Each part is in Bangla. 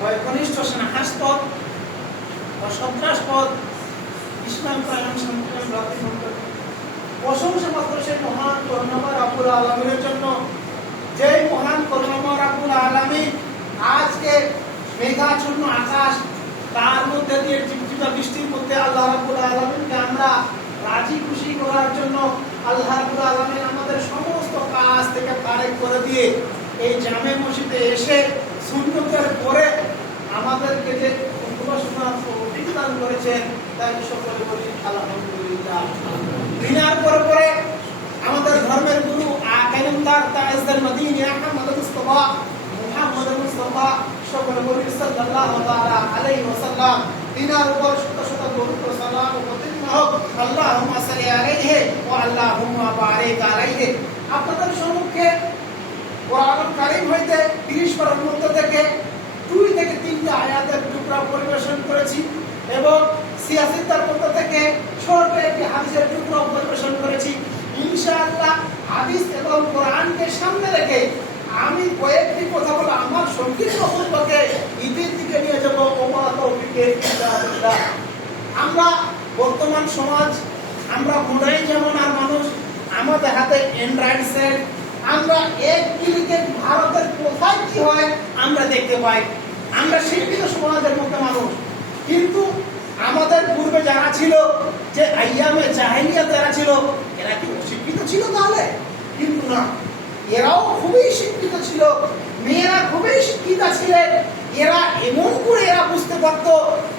হয় কনিষ্ঠ সেনা হাসপথ বা সন্ত্রাসপদ ইসলাম কায়াম সংগ্রাম রাতে প্রশংসা মাত্র সেই মহান করুণাময় রাবুল আলমিনের জন্য। যেই মহান করুণাময় রাবুল আলমী আজকে মেঘাচ্ছন্ন আকাশ, তার মধ্যে দিয়ে টিপটিপা বৃষ্টির মধ্যে আল্লাহ রাবুল আলমিনকে আমরা রাজি খুশি করার জন্য আল্লাহ রাবুল আলমিন আমাদের সমস্ত কাজ থেকে তারেক করে দিয়ে এই জামে মসজিদে এসে সুন্নতের পরে আমাদেরকে যে উপাসনা করেছেন, তাই সকলে বলি, আলহামদুলিল্লাহ দিনার পরে পরে আমাদের ধর্মের গুরু আকালিমদার তাইজদার মদিনী আহমদ মুস্তফা, মুহাম্মদ মুস্তফা, সকলে বলি, সাল্লাল্লাহু তাআলা আলাইহি ওয়াসাল্লাম। দিনার উপর শত শত দরুদ ও সালাম ও প্রতিদিন হোক, আল্লাহুম্মা সাল্লি আলাইহি ওয়া আল্লাহুম্মা বারিক আলাইহি। আপনাদের সম্মুখে কোরআন কারীম হইতে 30 পারার মধ্যে থেকে দুই থেকে তিনটা আয়াতের টুকরা পরিবেশন করেছি এবং সিয়াসিতার মধ্য থেকে ছোট একটি হাদিসের টুকরা পরিবেশন করেছি। ইনশাআল্লাহ হাদিস এবং কোরআনকে সামনে রেখে আমি কয়েকটি কথা বলে আমার সংকীর্ণ হুজবকে ঈদের দিকে নিয়ে যাব। আমরা বর্তমান সমাজ, আমরা যেমন আর মানুষ, আমাদের হাতে অ্যান্ড্রয়েড সেট আমরা এক ক্লিকে ভারতের কোথায় কি হয়, আমরা দেখতে পাই। আমরা শিক্ষিত সমাজের মধ্যে মানুষ। কিন্তু আমাদের পূর্বে যারা ছিল, যে আইয়ামে জাহিলিয়া যারা ছিল, এরা কি অশিক্ষিত ছিল তাহলে? কিন্তু না। এরাও খুবই শিক্ষিত ছিল। মেয়েরা খুবই শিক্ষিত ছিলেন। এরা এমন করে এরা বুঝতে পারতো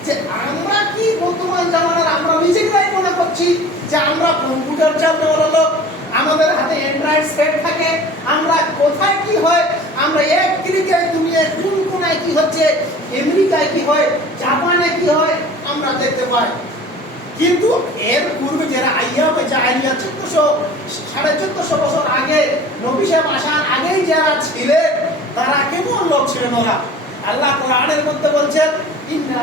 যে আমরা কি বর্তমান জামানার, আমরা নিজেরাই মনে করছি যে আমরা কম্পিউটার চালাতে বলতো আমাদের হাতে অ্যান্ড্রয়েড সেট থাকে। আমরা কোথায় কি হয়? আমরা এক ক্লিকে দুনিয়ায় কোন কোনায় কি হচ্ছে? আমেরিকায় কি হয়? জাপানে কি হয়? আমরা দেখতে পাই। কিন্তু এর পূর্বে যারা আইয়া হয়েছে আইয়া চোদ্দশো, সাড়ে চোদ্দশো বছর আগে, নবী সাহেব আসার আগেই যারা ছিলেন তারা কেমন লোক ছিলেন ওরা? আল্লাহ কোরআনের মধ্যে বলছেন, ইন্না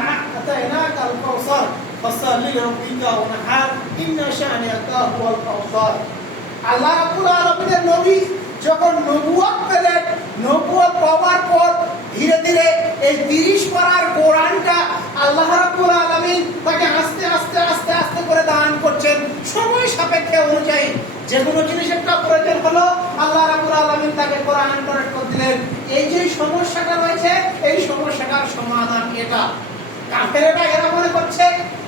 শানিয়াকা হুয়াল কাউসার আল্লাহ রাব্বুল আলামিনের নবী যখন নবুয়ত পেলেন নবুয়ত পাওয়ার পর ধীরে ধীরে এই 30 পারার কোরআনটা আল্লাহ রাব্বুল আলামিন তাকে আস্তে আস্তে আস্তে আস্তে করে দান করছেন সময় সাপেক্ষে অনুযায়ী। যে কোনো জিনিস একটা প্রয়োজন হলো আল্লাহ রাব্বুল আলামিন তাকে কোরআন করে দিলেন। এই যে সমস্যাটা রয়েছে, এই সমস্যাটার সমাধান এটা। কাফেরেরা এরা মনে করছে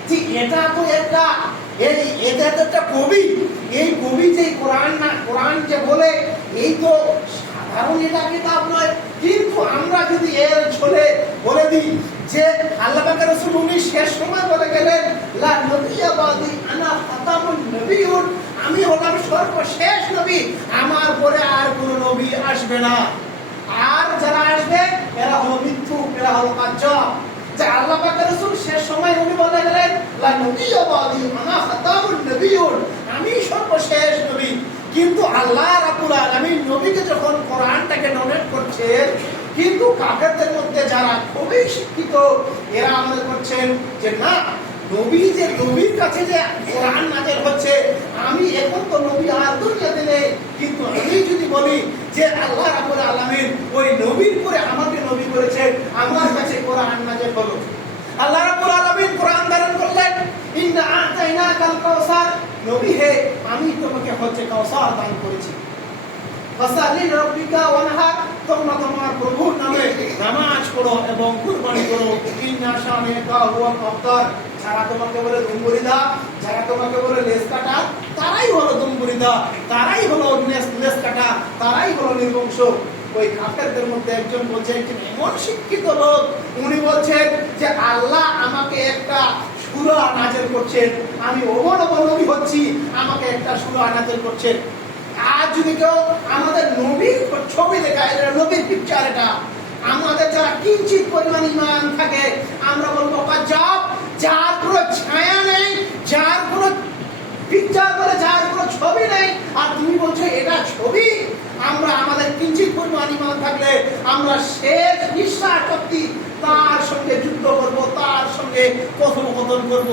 যে এটা তো একটা, এই, এটা তো একটা কবি এই কবি যে কোরআন না, কোরআন যে বলে, এই তো সাধারণ এটা কিতাব নয়। কিন্তু আমরা যদি এর ছলে বলে দিই যে আল্লাহ পাক রাসূল উনি শেষ সময় বলে গেলেন, লা নবিয়্যা বাদি আনা ফাতামুন নবিয়ুন আমি হলাম সর্বশেষ নবী। আমার পরে আর কোনো নবী আসবে না। আর যারা আসবে, এরা হলো মিথ্যু এরা হলো কাজ্জাব যে আল্লাহ আমি করছেন যে, না, নবী যে নবীর কাছে যে কোরআন নাজেল হচ্ছে, আমি এখন তো নবী আর দুনিয়াতে নেই। কিন্তু আমি যদি বলি যে আল্লাহ রাব্বুল আলামিন ওই নবীর পরে আমাকে নবী করেছেন, আমার কাছে কোরআন নাজেল হলো। আল্লাহ রাব্বুল আলামিন কোরআন করলেন, ইন্না কাউসার নবী, হে, আমি তোমাকে হচ্ছে কাউসার দান করেছি। ফাসালি রাব্বিকা ওয়ানহার তোমরা তোমার প্রভুর নামে নামাজ পড়ো এবং কুরবানি করো। ইন্না আফতার যারা তোমাকে বলে দুম্বুরিদা, যারা তোমাকে বলে কাটা তারাই হলো দুম্বুরিদা। তারাই হলো লেস কাটা তারাই হলো নির্বংশ ওই কাফেরদের মধ্যে একজন বলছে একজন এমন শিক্ষিত লোক, উনি বলছেন যে, আল্লাহ আমাকে একটা সুরা করছেন। আমি হচ্ছি, আমাকে একটা সুরা করছেন। যদি কেউ আমাদের নবীর ছবি দেখায় এটা নবীর পিকচার এটা, আমাদের যারা কিঞ্চিত পরিমাণ ইমান থাকে, আমরা বলব যাব যার কোনো ছায়া নেই, যার কোনো পিকচার বলে, যার কোনো ছবি নেই। আর তুমি বলছো, এটা ছবি আমরা আমাদের কিঞ্চিত পরিমাণ ইমান থাকলে আমরা শেষ নিঃশ্বাস শক্তি তার সঙ্গে যুদ্ধ করব, তার সঙ্গে কথোপকথন করব।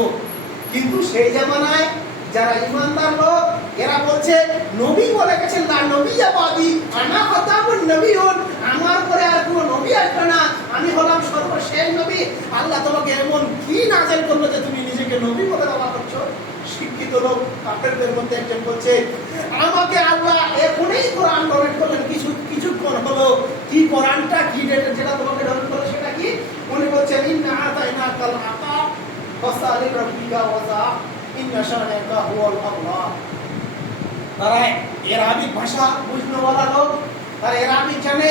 কিন্তু সেই জামানায় যারা ইমানদার লোক, এরা বলছে, নবী বলে গেছেন না নবী আবাদি, আনা হতামুন হন আমার পরে আর কোনো নবী আসবে না। আমি হলাম সর্বশেষ নবী। আল্লাহ তোমাকে এমন কি নাজেল করল যে তুমি নিজেকে নবী বলে দাবা করছ? শিক্ষিত লোক, কাফেরদের মধ্যে একজন বলছে, আমাকে আল্লাহ এখনই কোরআন ডোনেট করলেন, কিছু, কিছুক্ষণ হলো, কি কোরআনটা, কি ডেট যেটা তোমাকে ডোনেট করল সেটা কি? উনি বলছেন, ইন্না কাল আতা ইন্না হুয়াল আল্লাহ তারা ভাষা বুঝনেওয়ালা লোক, তারা এরাবিক জানে।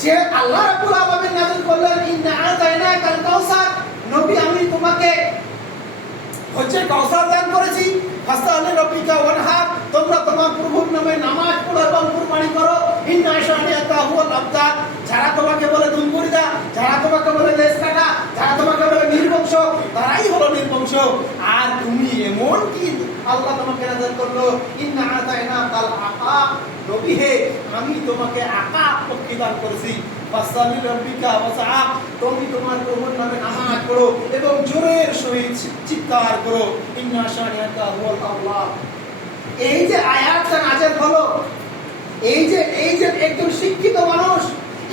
যে আল্লাহ রাব্বুল আলামিন নাযিল করলেন, ইন্না আতাইনা কাল কাউসার নবী আমি তোমাকে হচ্ছে কাউসার দান করেছি। ফাস্তালি রাব্বিকা ওয়ানহার তোমরা তোমার প্রভুর নামে নামাজ পড়ো এবং কুরবানি করো। ইন্না শানিয়াকা হুয়াল আবতার যারা তোমাকে বলে দুনমুরিদা যারা তোমাকে বলে লেস কাটা যারা তোমাকে বলে নির্বংশ, তারাই হলো নির্বংশ। আর তুমি এমন কি আল্লাহ তোমাকে নাজার করল? ইন্না আতাইনা কাল আকা নবী হে, আমি তোমাকে আকা পক্ষী দান করেছি। তুমি তোমার প্রভুর নামে পড়ো এবং জোরের সহিত চিৎকার করো। ইন্না হুয়াল আল্লাহ এই যে আয়াতটা হলো এই যে এই যে একজন শিক্ষিত মানুষ,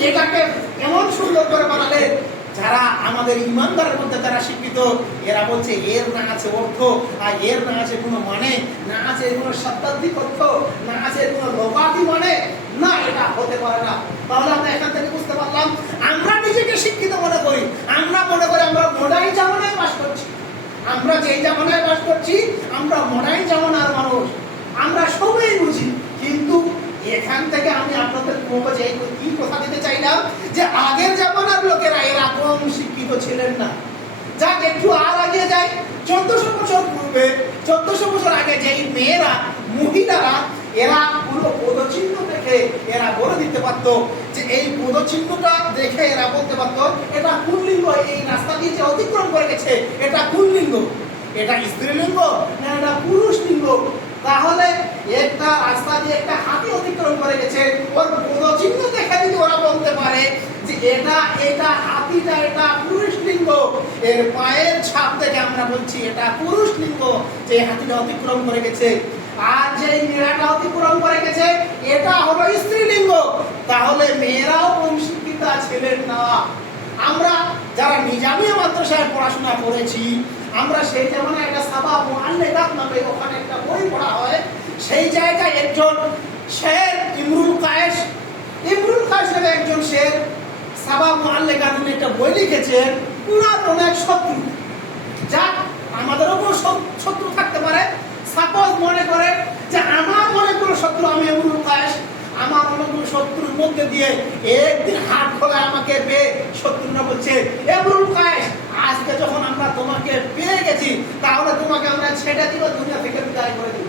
এটাকে এমন সুন্দর করে বানালে, যারা আমাদের ইমানদারের মধ্যে যারা শিক্ষিত, এরা বলছে, এর না আছে অর্থ, আর এর না আছে কোনো মানে না আছে কোনো শতাব্দী অর্থ না আছে কোনো লোকাদি মানে না এটা হতে পারে না তাহলে আমরা এখান থেকে বুঝতে পারলাম আমরা নিজেকে শিক্ষিত মনে করি আমরা মনে করি আমরা মডার্ন জামানায় বাস করছি আমরা যেই জামানায় বাস করছি, আমরা মডার্ন জামানার মানুষ। আমরা সবাই বুঝি। কিন্তু এখান থেকে আমি আপনাদের কি কথা দিতে চাইলাম যে আগের জামানার লোকেরা এরকম শিক্ষিত ছিলেন না। যাক, একটু আর আগে যাই। চোদ্দশো বছর পূর্বে, চোদ্দশো বছর আগে যেই মেয়েরা, মহিলারা, এরা পুরো পদচিহ্ন দেখে এরা বলে দিতে পারতো যে এই পদচিহ্নটা দেখে এরা বলতে পারতো, এটা কোন লিঙ্গ? এই রাস্তা দিয়ে যে অতিক্রম করে গেছে, এটা কোন লিঙ্গ? এটা স্ত্রীলিঙ্গ না এটা পুরুষ লিঙ্গ? তাহলে একটা রাস্তা দিয়ে একটা হাতি অতিক্রম করে গেছে, ওর পদচিহ্ন দেখে যদি ওরা বলতে পারে যে এটা এটা হাতিটা, এটা পুরুষ লিঙ্গ, এর পায়ের ছাপ দেখে আমরা বলছি এটা পুরুষ লিঙ্গ, যে হাতিটা অতিক্রম করে গেছে। আর যে মেয়েটা অতিক্রম করে গেছে, এটা হলো স্ত্রীলিঙ্গ। তাহলে মেয়েরাও কম শিক্ষিতা ছিলেন না? আমরা যারা নিজামিয়া মাদ্রাসায় পড়াশোনা করেছি, আমরা সেই জামানায় একটা সাবা মুআল্লিকাত নামে ওখানে একটা বই পড়া হয়, সেই জায়গায় একজন শের ইমরুল কায়েস ইমরুল কায়েস একজন শের সাবা মুআল্লিকাত নামে একটা বই লিখেছেন, উনার অনেক শত্রু। যাক, আমাদেরও কোনো শত্রু থাকতে পারে সাপোজ মনে করে যে আমার অনেকগুলো শত্রু, আমি ইমরুল কায়েস আমার অনেকগুলো শত্রুর মধ্যে দিয়ে একদিন হাত খোলা আমাকে পেয়ে শত্রুরা বলছে এমরুল কায়েস আজকে যখন আমরা তোমাকে পেয়ে গেছি, তাহলে তোমাকে আমরা ছেড়ে দিব, দুনিয়া থেকে বিদায় করে দিব।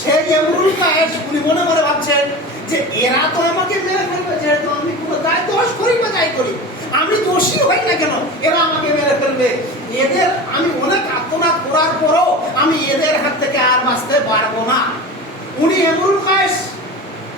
সেই এমরুল কায়েস উনি মনে মনে ভাবছেন যে এরা তো আমাকে মেরে ফেলবে, যেহেতু আমি কোনো দায় দোষ করি বা যাই করি আমি দোষী হই না কেন? এরা আমাকে মেরে ফেলবে। এদের আমি অনেক আত্মনাদ করার পরও আমি এদের হাত থেকে আর বাঁচতে পারব না। উনি এমরুল কায়েস।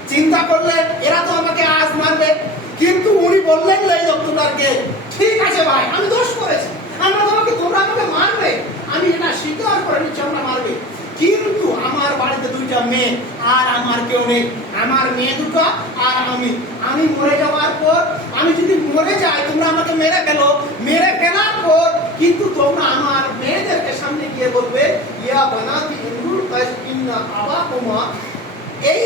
চিন্তা করলেন এরা তো আমাকে আজ মারবে। কিন্তু উনি বললেন এই ডক্টরকে ঠিক আছে ভাই, আমি দোষ করেছি। আমরা তোমাকে, তোমরা আমাকে মারবে। আমি এটা স্বীকার করে নিচ্ছি আমরা মারবে। কিন্তু আমার বাড়িতে দুইটা মেয়ে, আর আমার কেউ নেই। আমার মেয়ে দুটো, আর আমি। আমি মরে যাওয়ার পর, আমি যদি মরে যাই, তোমরা আমাকে মেরে ফেলো। মেরে ফেলার পর, কিন্তু তোমরা আমার মেয়েদেরকে সামনে গিয়ে বলবে, ইয়া বানাতি ইমরুল কাইস ইন্না আবাকুমা। এই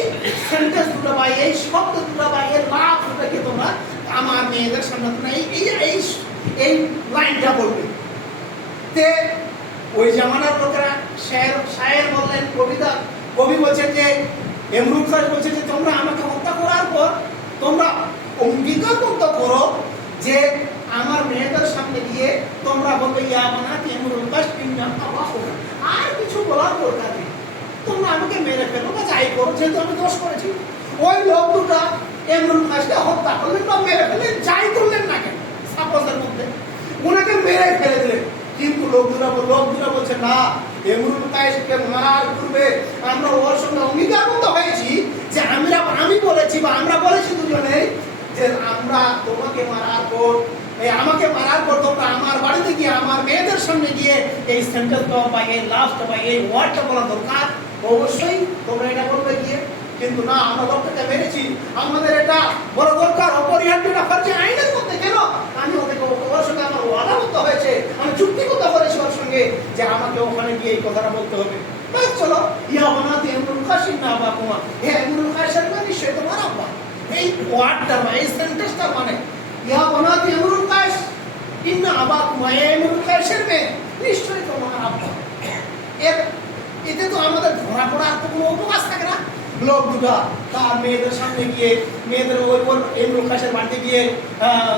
সেন্টেন্স দুটো বা এই শব্দ দুটো বা এর লাভ দুটোকে তোমরা? আমার মেয়েদের সামনে এই এই লাইনটা বলবে। ওই জামানার লোকেরা শায়ের শায়ের বললেন, কবিতা, কবি বলছেন যে এমরুল খাস বলছেন যে, তোমরা আমাকে হত্যা করার পর তোমরা অঙ্গীকার করতে করো যে আমার মেয়েদের সামনে গিয়ে তোমরা বলবে, ইয়া বানাতি এমরুল কিংবা আর কিছু বলার দরকার নেই। তোমরা আমাকে মেরে ফেলো বা যাই করো, যেহেতু আমি দোষ করেছি। ওই লোক দুটা এমরুল খাসকে হত্যা করলেন বা মেরে ফেললেন, যাই করলেন না কেন? সাপোজের মধ্যে। ওনাকে মেরে ফেলে দিলেন। কিন্তু লোকগুলা লোকগুলা বলছে, না, এমরুল কায়েসকে মারার পূর্বে আমরা ওর সঙ্গে অঙ্গীকারবদ্ধ হয়েছি যে আমরা, আমি বলেছি বা আমরা বলেছি দুজনে যে আমরা তোমাকে মারার পর, এই আমাকে মারার পর তোমরা আমার বাড়িতে গিয়ে আমার মেয়েদের সামনে গিয়ে এই সেন্টেন্সটা বা এই লাস্টটা বা এই ওয়ার্ডটা বলা দরকার। অবশ্যই তোমরা এটা বলবে গিয়ে। কিন্তু না, আমরা লোকটাকে মেরেছি। আমাদের এটা বড় দরকার, অপরিহার্য না খরচে আইনের মধ্যে কেন? আমি ওদেরকে ওর সঙ্গে আমার ওয়াদাবদ্ধ হয়েছে। আমি চুক্তিবদ্ধ করেছি ওর সঙ্গে যে আমাকে ওখানে গিয়ে এই কথাটা বলতে হবে। ব্যাস, চলো। ইয়া বানাতে এমরুল খাসির না বা মানে তো মারাব্বা এই ওয়ার্ডটা বা এই সেন্টেন্সটা মানে। ইয়া বানাতে এমরুল খাস, ইন্না আবা কুমার এমরুল খাসের মেয়ে। নিশ্চয়ই তোমার আব্বা। এর, এতে তো আমাদের ধরা পড়ার তো কোনো উপবাস থাকে না। লোক দুটা তার মেয়েদের সামনে গিয়ে, মেয়েদের ওই ওর এমরুল কাশের বাড়িতে গিয়ে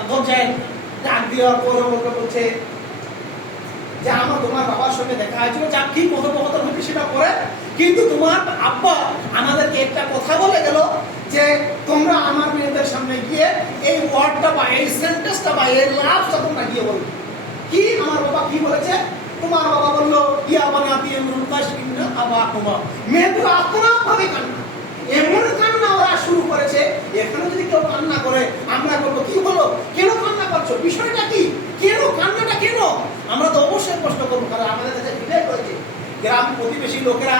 দরজায় ডাক দেওয়ার পর ওকে বলছে যে আমার তোমার বাবার সঙ্গে দেখা হয়েছিল, যা কি কথোপকথন হচ্ছে সেটা করে কিন্তু তোমার আব্বা আমাদেরকে একটা কথা বলে গেল যে তোমরা আমার মেয়েদের সামনে গিয়ে এই ওয়ার্ডটা বা এই সেন্টেন্সটা বা এই লাভটা তোমরা গিয়ে বলবে কি? আমার বাবা কি বলেছে? তোমার বাবা বলল, ইয়া বানাতি এমরুল কাশিম না আবা কুমা। মেয়েগুলো আপনার ভাবে কান্না। এমন কান্না ওরা শুরু করেছে, এখানে যদি কেউ কান্না করে, আমরা বলব, কি হলো? কেন কান্না করছ? বিষয়টা কি? কেন? কান্নাটা কেন? আমরা তো অবশ্যই প্রশ্ন করব, কারণ আমাদের কাছে বিদায় করেছে গ্রাম প্রতিবেশী লোকেরা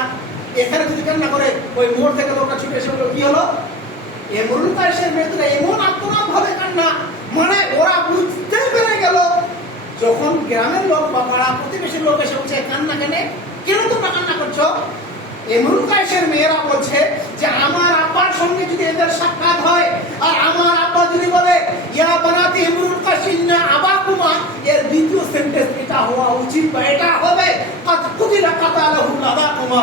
এখানে যদি কান্না করে, ওই মোড় থেকে লোকরা ছুটে এসে কি হলো? এমন কাশের মেয়েরা এমন আত্মনাম ভাবে কান্না মানে ওরা বুঝতে পেরে গেল। যখন গ্রামের লোক বা পাড়া প্রতিবেশীর লোক এসে বলছে, কান্না কেনে? কেন তোমরা কান্না করছ? এমরুল কায়েসের মেয়েরা বলছে যে আমার আব্বার সঙ্গে যদি এদের সাক্ষাৎ হয়, আর আমার আব্বা যদি বলে, ইয়া বানাতে এমরুল কাসিন না আবা কুমা এর দ্বিতীয় সেন্টেন্স এটা হওয়া উচিত বা এটা হবে। কাত কুদিরা কাতালাহু লাদা কুমা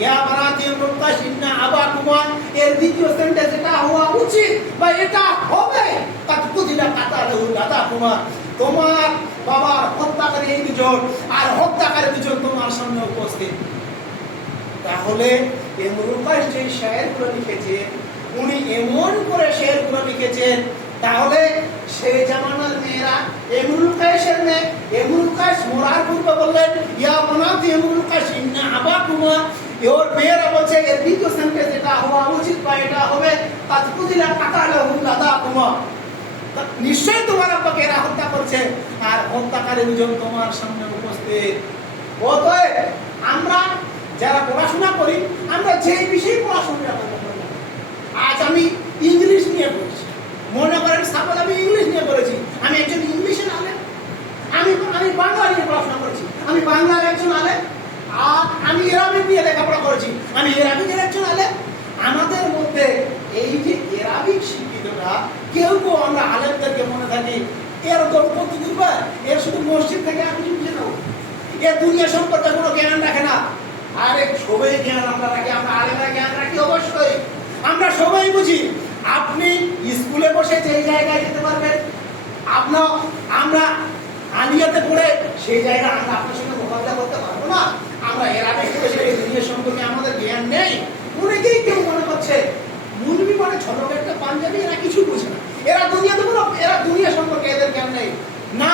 ইয়া বানাতে এমরুল কাসিন না আবা কুমা এর দ্বিতীয় সেন্টেন্স এটা হওয়া উচিত বা এটা হবে। কাত কুদিরা কাতালাহু লাদা কুমা তোমার বাবার হত্যাকারী এই দুজন, আর হত্যাকারী দুজন তোমার সামনে উপস্থিত। তাহলে উনি এমন করে শেয়ারগুলো লিখেছেন, তাহলে সেই জামানার মেয়েরা এমরুল কায়েসের মেয়ে এমরুল কায়েস মোরার পূর্বে বললেন, ইয়া বানাত এমরুল কায়েস ইন্না আবা কুমা ওর মেয়েরা বলছে, এর দ্বিতীয় সেন্টেন্স এটা হওয়া উচিত বা এটা হবে কাজ কুদিলা কাটালে হুম দাদা কুমা নিশ্চয়ই তোমার আব্বাকে এরা হত্যা করছে, আর হত্যাকারী দুজন তোমার সামনে উপস্থিত। অতএব আমরা যারা পড়াশোনা করি, আমরা যে বিষয়ে পড়াশোনা আজ আমি ইংলিশ নিয়ে পড়ছি। মনে করেন সাপোজ আমি ইংলিশ নিয়ে পড়েছি। আমি একজন ইংলিশের আলে আমি আমি বাংলা নিয়ে পড়াশোনা করেছি। আমি বাংলার একজন আলে আর আমি এরাবিক নিয়ে লেখাপড়া করেছি। আমি এরাবিকের একজন আলে আমাদের মধ্যে এই যে এরাবিক শিক্ষিতরা, কেউ কেউ আমরা আলেমদেরকে মনে থাকি এর কত দুর্বা এর শুধু মসজিদ থেকে আমি কিছু বুঝে নেব এ দুনিয়া সম্পর্কে কোনো জ্ঞান রাখে না আরে সবাই জ্ঞান আমরা রাখি আমরা আলেমরা জ্ঞান রাখি অবশ্যই আমরা বুঝি আপনি স্কুলে বসে যে জায়গায় যেতে পারবেন, আপনার, আমরা আলিয়াতে পড়ে সেই জায়গা আমরা আপনার সঙ্গে মোকাবিলা করতে পারব না। আমরা এর আগে সেই দুনিয়া সম্পর্কে আমাদের জ্ঞান নেই। অনেকেই কেউ মনে করছে মুলবি মানে ছোট একটা পাঞ্জাবি, এরা কিছু বুঝে না। এরা দুনিয়াতে কোনো, এরা দুনিয়া সম্পর্কে এদের জ্ঞান নেই। না,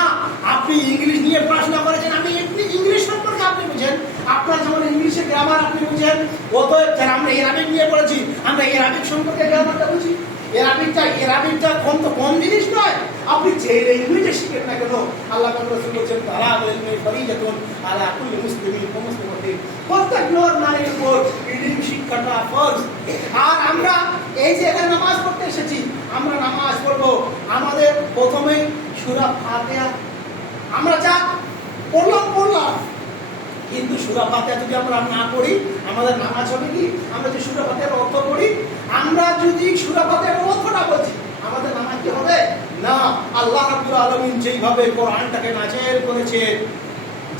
আপনি ইংলিশ নিয়ে পড়াশোনা করেছেন এমনি ইংলিশ সম্পর্কে আপনি বুঝেন। আপনার যেমন ইংলিশের গ্রামার আপনি বুঝেন, অতএব যারা আমরা এরাবিক নিয়ে পড়েছি, আমরা এরাবিক সম্পর্কে গ্রামারটা বুঝি। এরাবিকটা এরাবিকটা কম তো কম জিনিস নয়। আপনি যে ল্যাঙ্গুয়েজে শিখেন না কেন, আল্লাহ রাসূল বলেছেন তারা ইলমি ফরিজাতুন আলা কুল্লি মুসলিমিন ওয়া মুসলিমাতিন। প্রত্যেক নর, নারীর উপর ইলম শিক্ষাটা ফরজ। আর আমরা এই যে এখানে নামাজ পড়তে এসেছি, আমরা নামাজ পড়ব। আমাদের প্রথমেই সূরা ফাতিহা। আমরা যা পড়লাম পড়লাম। কিন্তু সুরা ফাতিহা যদি আমরা না পড়ি, আমাদের নামাজ হবে কি? আমরা যে সুরা ফাতিহার অর্থ পড়ি, আমরা যদি সুরা ফাতিহার অর্থটা বলছি, আমাদের নামাজ কি হবে? না। আল্লাহ রাব্বুল আলামিন যেইভাবে কোরআনটাকে নাজেল করেছে,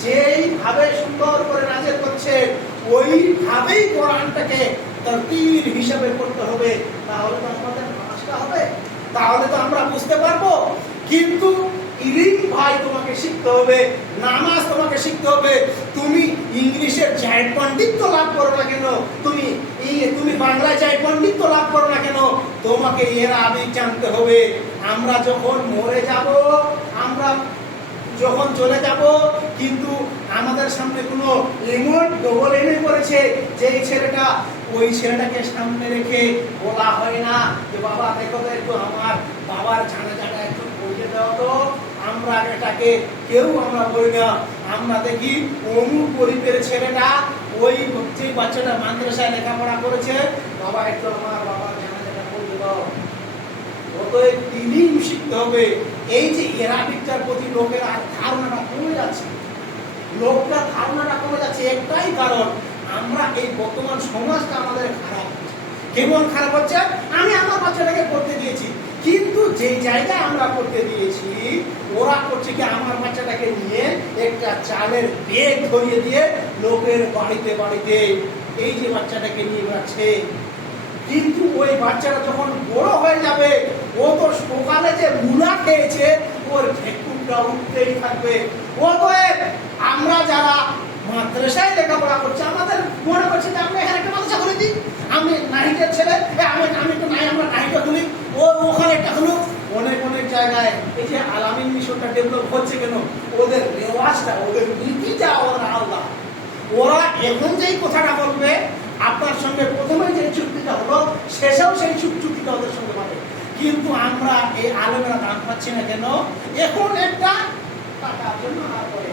যেইভাবে সুন্দর করে নাজেল করছে, ওইভাবেই কোরআনটাকে তরতির হিসাবে করতে হবে। তাহলে তো আমাদের নামাজটা হবে। তাহলে তো আমরা বুঝতে পারব। কিন্তু ইলিম ভাই তোমাকে শিখতে হবে, নামাজ তোমাকে শিখতে হবে। তুমি ইংলিশের যাই পণ্ডিত্য লাভ করো না কেন? তুমি তুমি বাংলায় যাই পণ্ডিত্য লাভ করো না কেন? তোমাকে এর আবেগ জানতে হবে, আমরা যখন মরে যাব, আমরা যখন চলে যাব, কিন্তু আমাদের সামনে কোনো এমন ডবল এনে করেছে যে ছেলেটা, ওই ছেলেটাকে সামনে রেখে বলা হয় না যে, বাবা, দেখো তো একটু আমার বাবার জানাজাটা একটু পড়িয়ে দেওয়া তো। আমরা এটাকে কেউ আমরা বলি না। আমরা দেখি অমুক গরিবের ছেলেটা ওই যে বাচ্চাটা মাদ্রাসায় লেখাপড়া করেছে। বাবা, একটু আমার বাবার জানাজাটা শিখতে হবে। এই যে প্রতি লোকের ধারণাটা কমে যাচ্ছে। লোকটা ধারণাটা কমে যাচ্ছে একটাই কারণ, আমরা এই বর্তমান সমাজটা আমাদের খারাপ। কেমন খারাপ হচ্ছে আমি আমার বাচ্চাটাকে পড়তে দিয়েছি কিন্তু যে জায়গায় আমরা করতে দিয়েছি, ওরা করছে কি আমার বাচ্চাটাকে নিয়ে একটা চালের বেগ ধরিয়ে দিয়ে লোকের বাড়িতে বাড়িতে এই যে বাচ্চাটাকে নিয়ে যাচ্ছে কিন্তু ওই বাচ্চাটা যখন বড় হয়ে যাবে, ও তো সকালে যে মুলা খেয়েছে, ওর ভেকুরটা উঠতেই থাকবে। ও তো আমরা যারা মাদ্রাসায় লেখাপড়া করছে, আমাদের মনে করছে যে আমরা এখানে একটা মাদ্রাসা খুলে দিই। আমি নাহিকের ছেলে আমি আমি তো নাই, আমরা নাহিকা খুলি ও ওখানে একটা অনেক অনেক জায়গায় এই যে আলামিন মিশনটা ডেভেলপ হচ্ছে কেন? ওদের রেওয়াজটা, ওদের নীতিটা ওরা আলাদা ওরা এখন যেই কথাটা বলবে, আপনার সঙ্গে প্রথমে যে চুক্তিটা হলো, শেষেও সেই চুক- চুক্তিটা ওদের সঙ্গে পাবে কিন্তু আমরা এই আলেমেরা দাম পাচ্ছি না কেন? এখন একটা টাকার জন্য আর করে।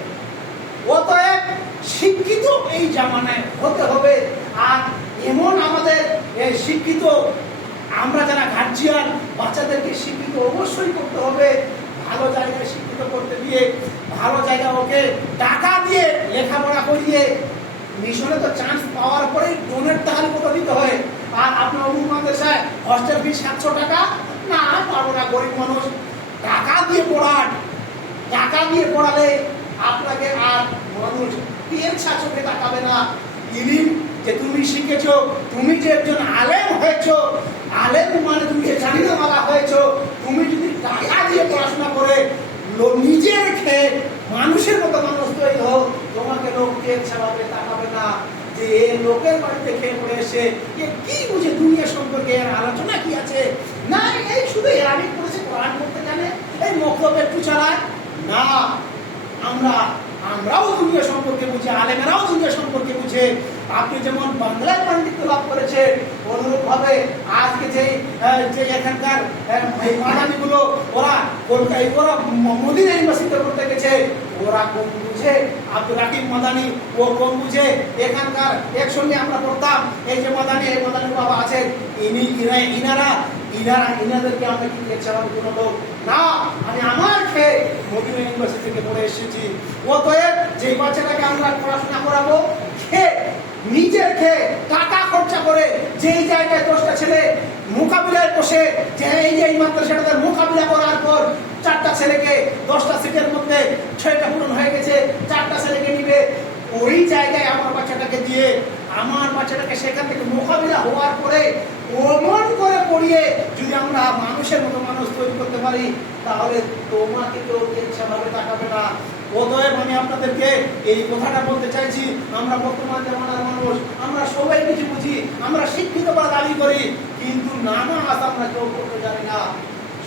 অতএব শিক্ষিত এই জামানায় হতে হবে। আর এমন আমাদের শিক্ষিত আমরা যারা গার্জিয়ান, বাচ্চাদেরকে শিক্ষিত অবশ্যই করতে হবে। ভালো জায়গায় শিক্ষিত করতে দিয়ে ভালো জায়গা ওকে টাকা দিয়ে লেখাপড়া করিয়ে মিশনে তো চান্স পাওয়ার পরেই ডোনেট তাহলে কত দিতে হয়। আর আপনার অমুক মাদ্রাসায় হস্টেল ফি সাতশো টাকা? না পারব না, গরিব মানুষ। টাকা দিয়ে পড়ান। টাকা দিয়ে পড়ালে আপনাকে আর মানুষ পেন শাসকে তাকাবে না। ইলিম যে তুমি শিখেছো, তুমি যে একজন আলেম হয়েছো আলেম মানে তুমি যে জানিনা মালা হয়েছো, তুমি যদি টাকা দিয়ে পড়াশোনা করে নিজের খেয়ে মানুষের মতো মানুষ তৈরি হোক তোমাকে লোক পেন ছাড়াবে তাকাবে না। যে এ লোকের বাড়িতে খেয়ে পড়ে এসে এ কি বুঝে দুনিয়া সম্পর্কে এর আলোচনা কি আছে? না, এই শুধু এরামি করেছে, কোরআন করতে জানে, এই মক্তব একটু চালায়। না, আমরা আমরাও দুনিয়া সম্পর্কে বুঝি, আলেমেরাও দুনিয়া সম্পর্কে বুঝে। আপনি যেমন বাংলায় পাণ্ডিত্য লাভ করেছে অনুরূপ ভাবে আজকে যে যে এখানকার এই মাদানিগুলো ওরা কলকাতায়, ওরা মদিনা ইউনিভার্সিটিতে করতে গেছে, ওরা কম বুঝে আব্দুল রাকিব মাদানি ও কম বুঝে এখানকার একসঙ্গে আমরা পড়তাম, এই যে মাদানি, এই মাদানি বাবা আছেন, ইনি ইনা ইনারা ইনারা, ইনাদেরকে আমরা কি লেকচার কোনো লোক? না, আমি আমার খেয়ে মদিনা ইউনিভার্সিটি থেকে পড়ে এসেছি। অতএব যে বাচ্চাটাকে আমরা পড়াশোনা করাবো খেয়ে নিজের খেয়ে টাকা খরচা করে যেই জায়গায় দশটা ছেলে মোকাবিলায় বসে, যে এই যে এই মাদ্রাসাটাতে মোকাবিলা করার পর চারটা ছেলেকে দশটা সিটের মধ্যে ছয়টা পূরণ হয়ে গেছে, চারটা ছেলেকে নিবে। ওই জায়গায় আমার বাচ্চাটাকে দিয়ে আমার বাচ্চাটাকে সেখান থেকে মোকাবিলা হওয়ার পরে অমন করে পড়িয়ে যদি আমরা মানুষের মতো মানুষ তৈরি করতে পারি, তাহলে তোমাকে তো ইচ্ছাভাবে তাকাবে না। অতএব আমি আপনাদেরকে এই কথাটা বলতে চাইছি, আমরা বর্তমান জামানার মানুষ, আমরা সবাই কিছু বুঝি, আমরা শিক্ষিত বা দাবি করি, কিন্তু নানা আজ আমরা কেউ করতে জানি না।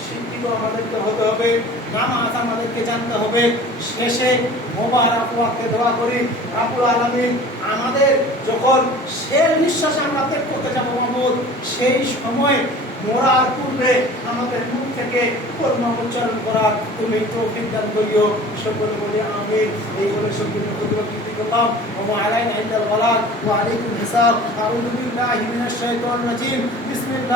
শিক্ষিত আমাদেরকে হতে হবে, নানা আজ আমাদেরকে জানতে হবে। শেষে মোবার আপুয়াকে দোয়া করি রাবুল আলমী আমাদের যখন সে নিঃশ্বাসে আমরা ত্যাগ করতে যাব মাহমুদ, সেই সময় মরার পূর্বে আমাদের মুখ থেকে কর্ম উচ্চারণ করার তুমি তৌফিক দান করিও। সকল বলে আমি এই বলে সম্পূর্ণ করলাম। ওমা আলাইনা ইল্লাল বালাগ। ওয়া হিসাব